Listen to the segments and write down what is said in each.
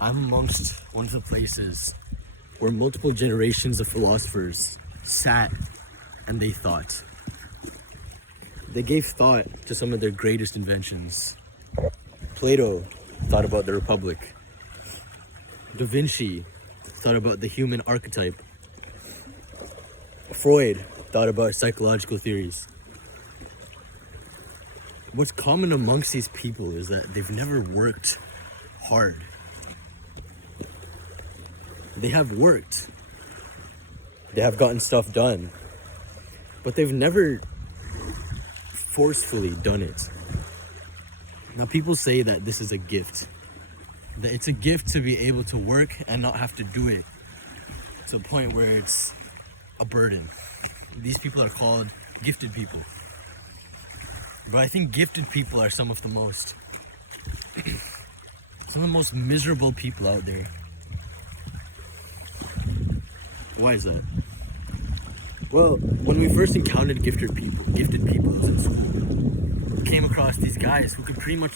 I'm amongst one of the places where multiple generations of philosophers sat and they thought. They gave thought to some of their greatest inventions. Plato thought about the Republic. Da Vinci thought about the human archetype. Freud thought about psychological theories. What's common amongst these people is that they've never worked hard. They have worked. They have gotten stuff done. But they've never forcefully done it. Now, people say that this is a gift. That it's a gift to be able to work and not have to do it to a point where it's a burden. These people are called gifted people. But I think gifted people are some of the most miserable people out there. Why is that? Well, when we first encountered gifted people in school, we came across these guys who could pretty much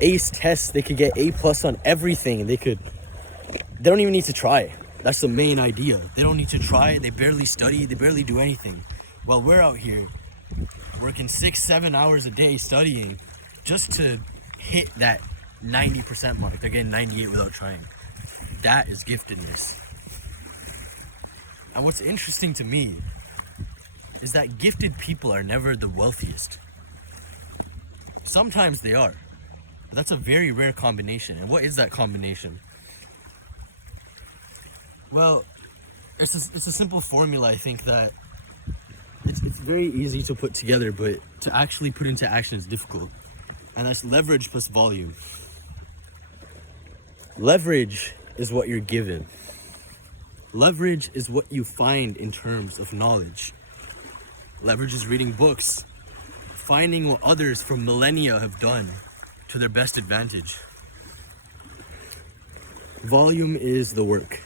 ace tests. They could get A+ on everything. They don't even need to try. That's the main idea. They don't need to try. They barely study. They barely do anything. While we're out here working 6-7 hours a day studying just to hit that 90% mark. They're getting 98 without trying. That is giftedness. And what's interesting to me is that gifted people are never the wealthiest. Sometimes they are, but that's a very rare combination. And what is that combination? Well, it's a simple formula. I think that it's very easy to put together, but to actually put into action is difficult. And that's leverage plus volume. Leverage is what you're given. Leverage is what you find in terms of knowledge. Leverage is reading books, finding what others from millennia have done to their best advantage. Volume is the work.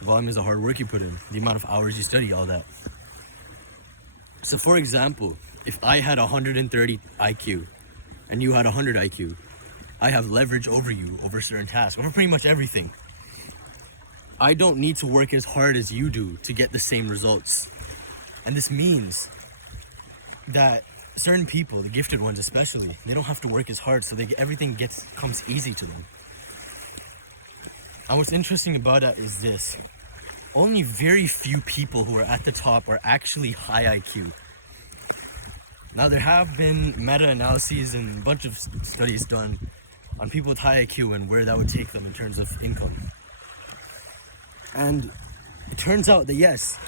Volume is the hard work you put in, the amount of hours you study, all that. So for example, if I had 130 IQ and you had 100 IQ, I have leverage over you, over certain tasks, over pretty much everything. I don't need to work as hard as you do to get the same results. And this means that certain people, the gifted ones especially, they don't have to work as hard, so everything comes easy to them. And what's interesting about that is this. Only very few people who are at the top are actually high IQ. Now, there have been meta-analyses and a bunch of studies done on people with high IQ and where that would take them in terms of income. And it turns out that yes,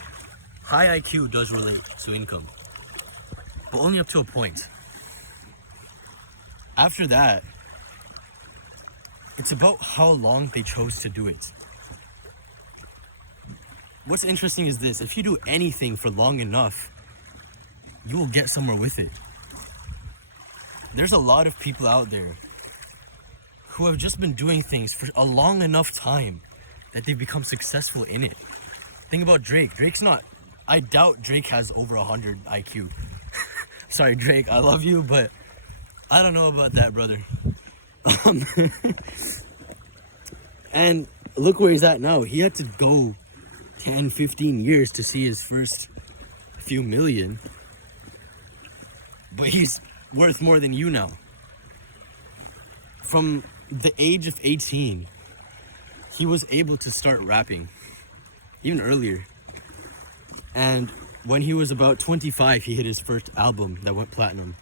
high IQ does relate to income, but only up to a point. After that, it's about how long they chose to do it. What's interesting is this: if you do anything for long enough, you will get somewhere with it. There's a lot of people out there who have just been doing things for a long enough time that they've become successful in it. Think about Drake. I doubt Drake has over 100 IQ. Sorry, Drake, I love you, but I don't know about that, brother. And look where he's at now. He had to go 10, 15 years to see his first few million. But he's worth more than you now. From the age of 18, he was able to start rapping, even earlier. And when he was about 25, he hit his first album that went platinum.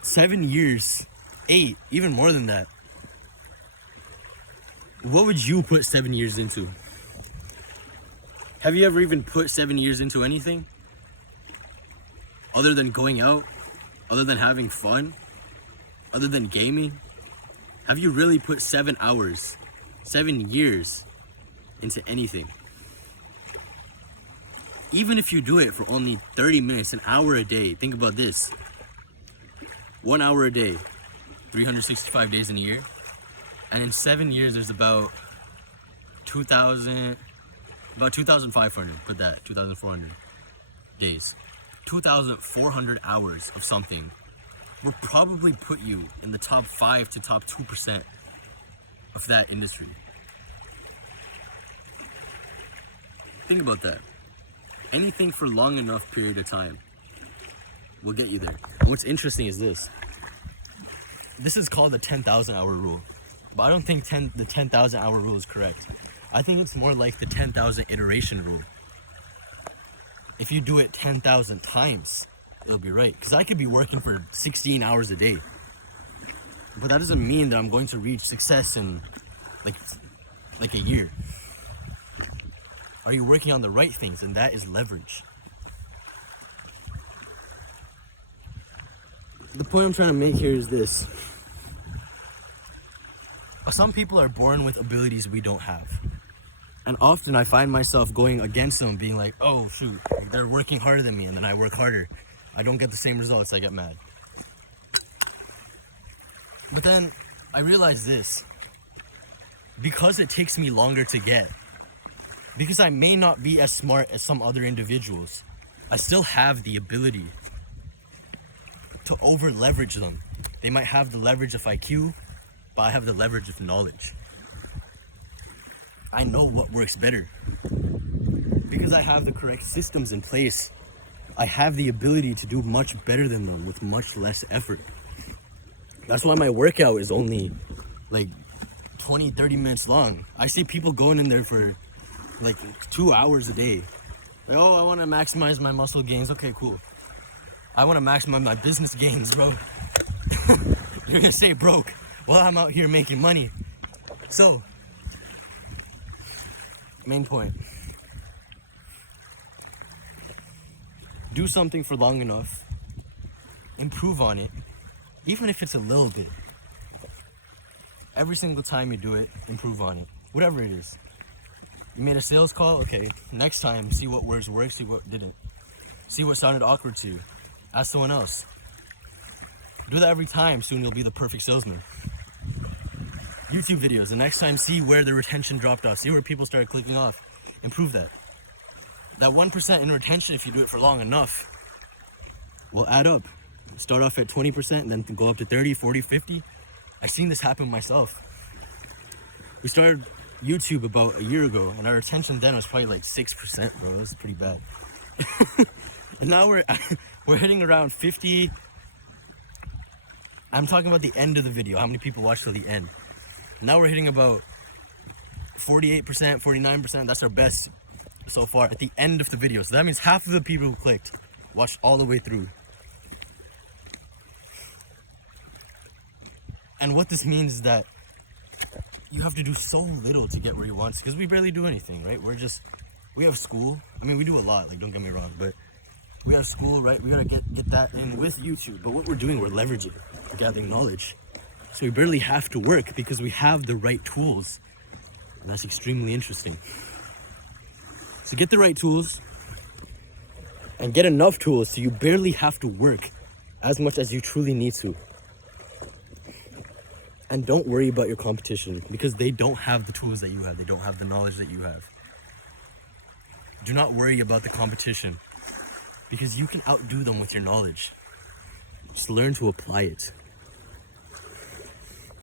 7 years, 8, even more than that. What would you put 7 years into? Have you ever even put 7 years into anything? Other than going out? Other than having fun? Other than gaming? Have you really put 7 hours, 7 years into anything? Even if you do it for only 30 minutes, an hour a day, think about this. 1 hour a day, 365 days in a year. And in 7 years, there's about 2,500, put that, 2,400 days. 2,400 hours of something will probably put you in the top 5 to top 2% of that industry. Think about that. Anything for long enough period of time will get you there. What's interesting is this. This is called the 10,000 hour rule. But I don't think the 10,000 hour rule is correct. I think it's more like the 10,000 iteration rule. If you do it 10,000 times, it'll be right. Because I could be working for 16 hours a day. But that doesn't mean that I'm going to reach success in like a year. Are you working on the right things? And that is leverage. The point I'm trying to make here is this. Some people are born with abilities we don't have. And often I find myself going against them, being like, oh shoot, they're working harder than me, and then I work harder. I don't get the same results, I get mad. But then I realize this. Because it takes me longer to get, because I may not be as smart as some other individuals, I still have the ability to over leverage them. They might have the leverage of IQ, but I have the leverage of knowledge. I know what works better. Because I have the correct systems in place, I have the ability to do much better than them with much less effort. That's why my workout is only like 20, 30 minutes long. I see people going in there for like 2 hours a day. Like, oh, I want to maximize my muscle gains. Okay, cool. I want to maximize my business gains, bro. You're gonna say broke. Well, I'm out here making money. So, main point. Do something for long enough. Improve on it. Even if it's a little bit. Every single time you do it, improve on it. Whatever it is. You made a sales call? Okay. Next time, see what words worked, see what didn't. See what sounded awkward to you. Ask someone else. Do that every time, soon you'll be the perfect salesman. YouTube videos, the next time, see where the retention dropped off. See where people started clicking off. Improve that. That 1% in retention, if you do it for long enough, will add up. Start off at 20% and then go up to 30, 40, 50. I've seen this happen myself. We started YouTube about a year ago, and our retention then was probably like 6%, bro. That was pretty bad. And now we're hitting around 50. I'm talking about the end of the video. How many people watch till the end? Now we're hitting about 48%, 49%. That's our best so far at the end of the video. So that means half of the people who clicked watched all the way through. And what this means is that you have to do so little to get where you want, because we barely do anything, right? We have school. I mean, we do a lot, like, don't get me wrong, but we have school, right? We gotta get that in with YouTube. But what we're doing, we're leveraging, we're gathering knowledge. So we barely have to work because we have the right tools. And that's extremely interesting. So get the right tools and get enough tools so you barely have to work as much as you truly need to. And don't worry about your competition, because they don't have the tools that you have. They don't have the knowledge that you have. Do not worry about the competition, because you can outdo them with your knowledge. Just learn to apply it.